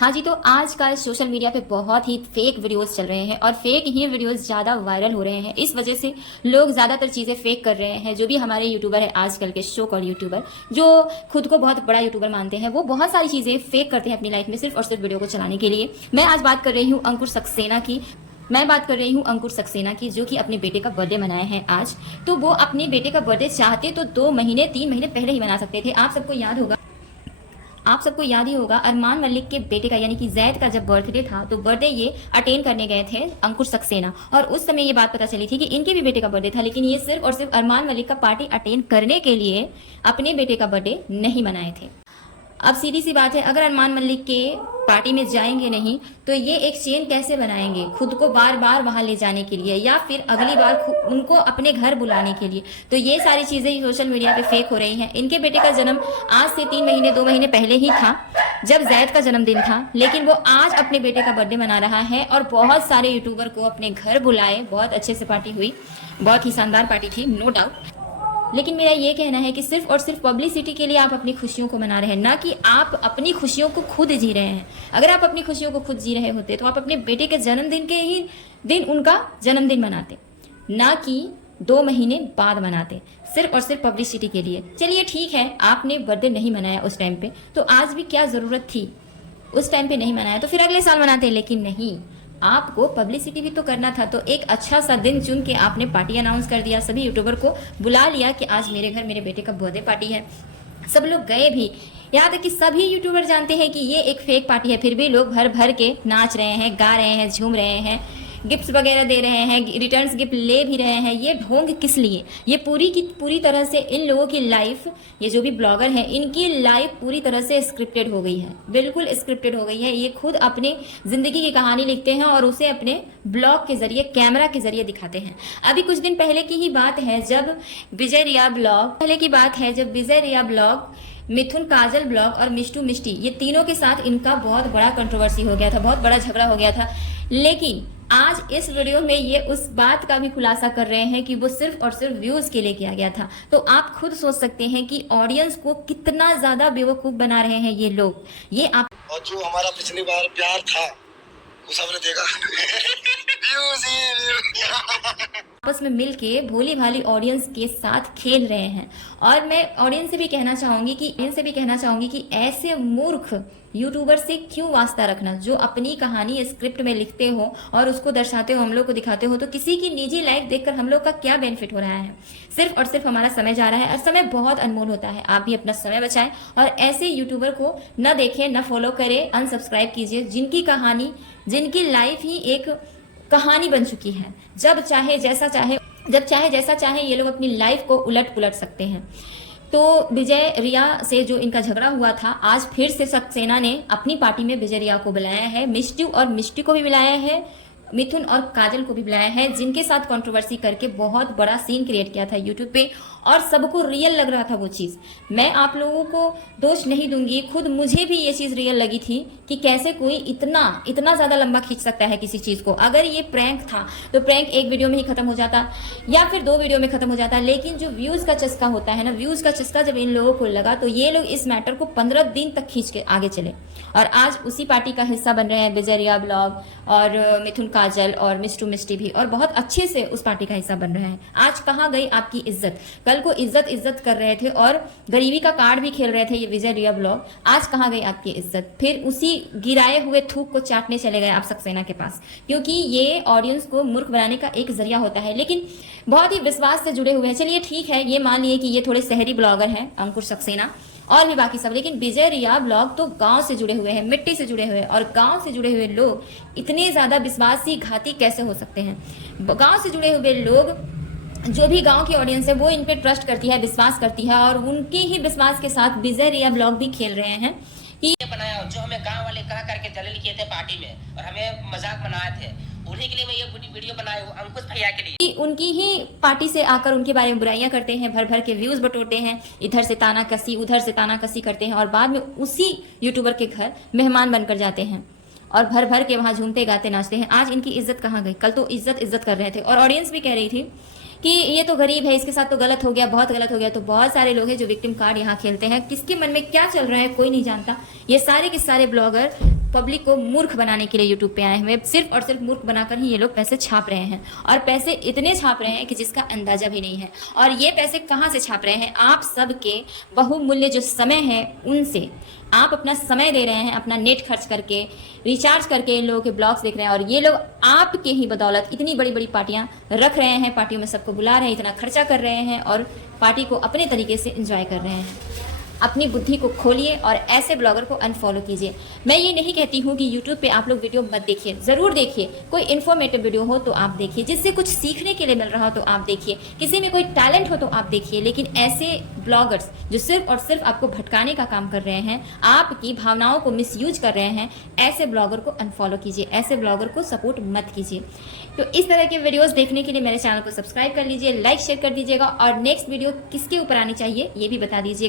हाँ जी, तो आजकल सोशल मीडिया पे बहुत ही फेक वीडियोस चल रहे हैं और फेक ही वीडियोस ज़्यादा वायरल हो रहे हैं। इस वजह से लोग ज़्यादातर चीज़ें फेक कर रहे हैं। जो भी हमारे यूट्यूबर है आजकल के शो कॉल यूट्यूबर, जो खुद को बहुत बड़ा यूट्यूबर मानते हैं, वो बहुत सारी चीज़ें फेक करते हैं अपनी लाइफ में सिर्फ और सिर्फ वीडियो को चलाने के लिए। मैं आज बात कर रही हूँ अंकुर सक्सेना की। मैं बात कर रही हूँ अंकुर सक्सेना की, जो कि अपने बेटे का बर्थडे मनाए हैं आज। तो वो अपने बेटे का बर्थडे चाहते तो 2 महीने 3 महीने पहले ही मना सकते थे। आप सबको याद ही होगा अरमान मलिक के बेटे का यानी कि जैद का जब बर्थडे था, तो बर्थडे ये अटेंड करने गए थे अंकुर सक्सेना, और उस समय ये बात पता चली थी कि इनके भी बेटे का बर्थडे था, लेकिन ये सिर्फ और सिर्फ अरमान मलिक का पार्टी अटेंड करने के लिए अपने बेटे का बर्थडे नहीं मनाए थे। अब सीधी सी बात है, अगर अरमान मलिक के पार्टी में जाएंगे नहीं तो ये एक चेन कैसे बनाएंगे खुद को बार बार वहां ले जाने के लिए, या फिर अगली बार उनको अपने घर बुलाने के लिए। तो ये सारी चीजें सोशल मीडिया पे फेक हो रही हैं। इनके बेटे का जन्म आज से 3 महीने 2 महीने पहले ही था, जब जैद का जन्मदिन था, लेकिन वो आज अपने बेटे का बर्थडे मना रहा है और बहुत सारे यूट्यूबर को अपने घर बुलाए। बहुत अच्छे से पार्टी हुई, बहुत ही शानदार पार्टी थी, नो डाउट। लेकिन मेरा ये कहना है कि सिर्फ और सिर्फ पब्लिसिटी के लिए आप अपनी खुशियों को मना रहे हैं, ना कि आप अपनी खुशियों को खुद जी रहे हैं। अगर आप अपनी खुशियों को खुद जी रहे होते तो आप अपने बेटे के जन्मदिन के ही दिन उनका जन्मदिन मनाते, ना कि 2 महीने बाद मनाते, सिर्फ और सिर्फ पब्लिसिटी के लिए। चलिए ठीक है, आपने बर्थडे नहीं मनाया उस टाइम पे, तो आज भी क्या जरूरत थी? उस टाइम पे नहीं मनाया तो फिर अगले साल मनाते, लेकिन नहीं, आपको पब्लिसिटी भी तो करना था। तो एक अच्छा सा दिन चुन के आपने पार्टी अनाउंस कर दिया, सभी यूट्यूबर को बुला लिया कि आज मेरे घर मेरे बेटे का बर्थडे पार्टी है। सब लोग गए भी। यहाँ तक कि सभी यूट्यूबर जानते हैं कि ये एक फेक पार्टी है, फिर भी लोग भर भर के नाच रहे हैं, गा रहे हैं, झूम रहे हैं, गिफ्ट्स वगैरह दे रहे हैं, रिटर्न्स गिफ्ट ले भी रहे हैं। ये ढोंग किस लिए? ये पूरी की पूरी तरह से इन लोगों की लाइफ, ये जो भी ब्लॉगर हैं, इनकी लाइफ पूरी तरह से स्क्रिप्टेड हो गई है, बिल्कुल स्क्रिप्टेड हो गई है। ये खुद अपनी जिंदगी की कहानी लिखते हैं और उसे अपने ब्लॉग के जरिए, कैमरा के जरिए दिखाते हैं। अभी कुछ दिन पहले की ही बात है जब विजय रिया ब्लॉग, मिथुन काजल ब्लॉग और मिष्टू मिष्टी, ये तीनों के साथ इनका बहुत बड़ा कंट्रोवर्सी हो गया था, बहुत बड़ा झगड़ा हो गया था। लेकिन आज इस वीडियो में ये उस बात का भी खुलासा कर रहे हैं कि वो सिर्फ और सिर्फ व्यूज के लिए किया गया था। तो आप खुद सोच सकते हैं कि ऑडियंस को कितना ज्यादा बेवकूफ बना रहे हैं ये लोग। ये आप और जो हमारा पिछली बार प्यार था वो सबने देखा। आपस में मिलके भोली भाली ऑडियंस के साथ खेल रहे हैं। और मैं ऑडियंस से भी कहना चाहूंगी कि ऐसे मूर्ख यूट्यूबर से क्यों वास्ता रखना, जो अपनी कहानी स्क्रिप्ट में लिखते हो और उसको दर्शाते हो, हम लोग को दिखाते हो। तो किसी की निजी लाइफ देखकर हम लोग का क्या बेनिफिट हो रहा है? सिर्फ और सिर्फ हमारा समय जा रहा है, और समय बहुत अनमोल होता है। आप भी अपना समय बचाएं और ऐसे यूट्यूबर को न देखें, न फॉलो करें, अनसब्सक्राइब कीजिए, जिनकी कहानी, जिनकी लाइफ ही एक कहानी बन चुकी है। जब चाहे जैसा चाहे ये लोग अपनी लाइफ को उलट पुलट सकते हैं। तो विजय रिया से जो इनका झगड़ा हुआ था, आज फिर से सक्सेना ने अपनी पार्टी में विजय रिया को बुलाया है, मिष्टी को भी बुलाया है, मिथुन और काजल को भी बुलाया है, जिनके साथ कंट्रोवर्सी करके बहुत बड़ा सीन क्रिएट किया था यूट्यूब पे, और सबको रियल लग रहा था वो चीज़। मैं आप लोगों को दोष नहीं दूंगी, खुद मुझे भी ये चीज़ रियल लगी थी कि कैसे कोई इतना ज़्यादा लंबा खींच सकता है किसी चीज़ को। अगर ये प्रैंक था तो प्रैंक एक वीडियो में ही खत्म हो जाता या फिर 2 वीडियो में खत्म हो जाता, लेकिन जो व्यूज़ का चस्का होता है ना, व्यूज़ का चस्का जब इन लोगों को लगा तो ये लोग इस मैटर को 15 दिन तक खींच के आगे चले, और आज उसी पार्टी का हिस्सा बन रहे हैं विजय रिया ब्लॉग और मिथुन काजल और मिष्टू मिष्टी भी, और बहुत अच्छे से उस पार्टी का हिस्सा बन रहे हैं। आज कहाँ गई आपकी इज्जत? कल को इज्जत कर रहे थे और गरीबी का कार्ड भी खेल रहे थे ये विजय रिया ब्लॉग। आज कहाँ गई आपकी इज्जत? फिर उसी गिराए हुए थूक को चाटने चले गए आप सक्सेना के पास, क्योंकि ये ऑडियंस को मूर्ख बनाने का एक जरिया होता है, लेकिन बहुत ही विश्वास से जुड़े हुए हैं। चलिए ठीक है, ये मान लिए कि ये थोड़े शहरी ब्लॉगर हैं अंकुर सक्सेना और भी बाकी सब, लेकिन विजय रिया ब्लॉग तो गांव से जुड़े हुए हैं, मिट्टी से जुड़े हुए हैं, और गांव से जुड़े हुए लोग इतने ज्यादा विश्वासी घाती कैसे हो सकते हैं? गांव से जुड़े हुए लोग, जो भी गांव की ऑडियंस है, वो इन पे ट्रस्ट करती है, विश्वास करती है, और उनके ही विश्वास के साथ विजय रिया ब्लॉग भी खेल रहे हैं कि बनाया जो हमें गांव वाले कहा करके जलील किए थे पार्टी में और हमें मजाक बनाए थे, उन्हीं के लिए मैं ये वीडियो बनाया हूं, अंकुश भैया के लिए। उनकी ही पार्टी से आकर उनके बारे में बुराइयां करते हैं, भर भर के व्यूज बटोरते हैं, इधर से ताना कसी उधर से ताना कसी करते हैं, और बाद में उसी यूट्यूबर के घर मेहमान बनकर जाते हैं और भर भर के वहां झूमते गाते नाचते हैं। आज इनकी इज्जत कहाँ गई? कल तो इज्जत कर रहे थे, और ऑडियंस भी कह रही थी कि ये तो गरीब है, इसके साथ तो गलत हो गया, बहुत गलत हो गया। तो बहुत सारे लोग हैं जो विक्टिम कार्ड यहाँ खेलते हैं। किसके मन में क्या चल रहा है कोई नहीं जानता। ये सारे के सारे ब्लॉगर पब्लिक को मूर्ख बनाने के लिए यूट्यूब पे आए हुए, सिर्फ और सिर्फ मूर्ख बनाकर ही ये लोग पैसे छाप रहे हैं। और पैसे इतने छाप रहे हैं कि जिसका अंदाजा भी नहीं है। और ये पैसे कहाँ से छाप रहे हैं? आप सबके बहुमूल्य जो समय है उनसे। आप अपना समय दे रहे हैं, अपना नेट खर्च करके, रिचार्ज करके इन लोगों के ब्लॉग्स देख रहे हैं। और ये लोग आपके ही बदौलत इतनी बड़ी बड़ी पार्टियां रख रहे हैं, पार्टियों में सबको बुला रहे हैं, इतना खर्चा कर रहे हैं और पार्टी को अपने तरीके से एंजॉय कर रहे हैं। अपनी बुद्धि को खोलिए और ऐसे ब्लॉगर को अनफॉलो कीजिए। मैं ये नहीं कहती हूँ कि यूट्यूब पे आप लोग वीडियो मत देखिए, ज़रूर देखिए। कोई इन्फॉर्मेटिव वीडियो हो तो आप देखिए, जिससे कुछ सीखने के लिए मिल रहा हो तो आप देखिए, किसी में कोई टैलेंट हो तो आप देखिए। लेकिन ऐसे ब्लॉगर्स जो सिर्फ और सिर्फ आपको भटकाने का काम कर रहे हैं, आपकी भावनाओं को मिसयूज कर रहे हैं, ऐसे ब्लॉगर को अनफॉलो कीजिए, ऐसे ब्लॉगर को सपोर्ट मत कीजिए। तो इस तरह के वीडियोस देखने के लिए मेरे चैनल को सब्सक्राइब कर लीजिए, लाइक शेयर कर दीजिएगा और नेक्स्ट वीडियो किसके ऊपर आनी चाहिए ये भी बता दीजिएगा।